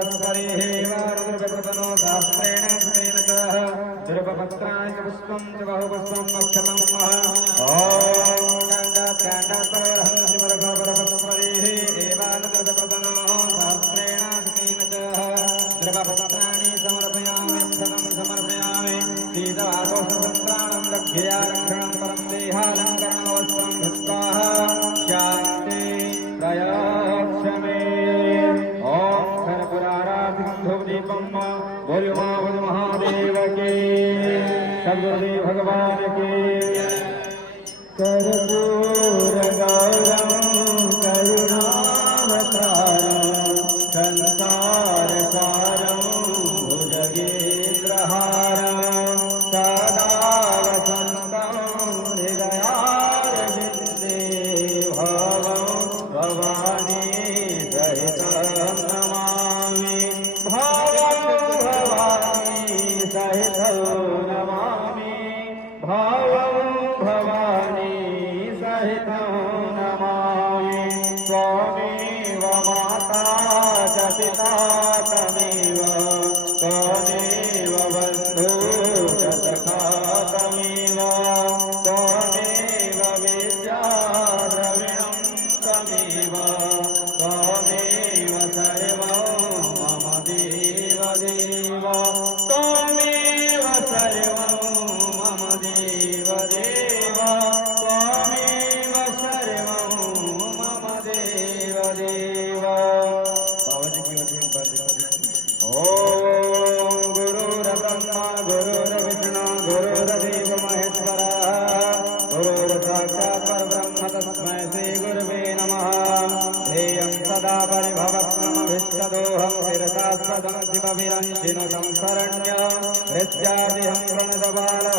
तस्करेः वारुद्रप्रतनो शास्त्रेण स्मेन च दुर्पपत्राणि च पुष्पं च बहुपुष्पं पक्षतं ॐ काण्डात्काण्डात्परहंसिमरघोपरपत्वरेः एवानुद्रप्रतनो शास्त्रेण स्मेन च दुर्पपत्राणि समर्पयामि क्षतं समर्पयामि शीतवादोषसन्त्राणं रक्षया रक्षणं परं देहालङ्करणवस्त्रं धृत्वा शान्ति प्रयोक्षमे ओम कर्पूराराधिकं धूपदीपं बोलो महादेव के सद्गुरुदेव भगवान के कर्पूरगौरं करुणावतारं संसारसारं भुजगेन्द्रहारं सदा वसन्तं हृदयारविन्दे भवं भवानी सहितं नमामि भवं भवानी सहितं नमामि भवं भवानी सहितं नमामि त्वमेव माता च पिता त्वमेव त्वमेव बन्धु च सखा त्वमेव त्वमेव विद्या द्रविणं त्वमेव त्वमेव सर्वं मम देव देव त्वमेव सर्वं मम देव देव त्वमेव सर्वं मम देव देव ओम गुरुर्ब्रह्मा गुरुर्विष्णु गुरुर्देव महेश्वरः गुरुर्साक्षात् परब्रह्म तस्मै श्री गुरवे नमः ध्येयं सदा परिभवक्ष्मभिष्टदोहं शिरसास्पदं शिवविरञ्जिनं शरण्यं हृद्यादिहं प्रणतबालः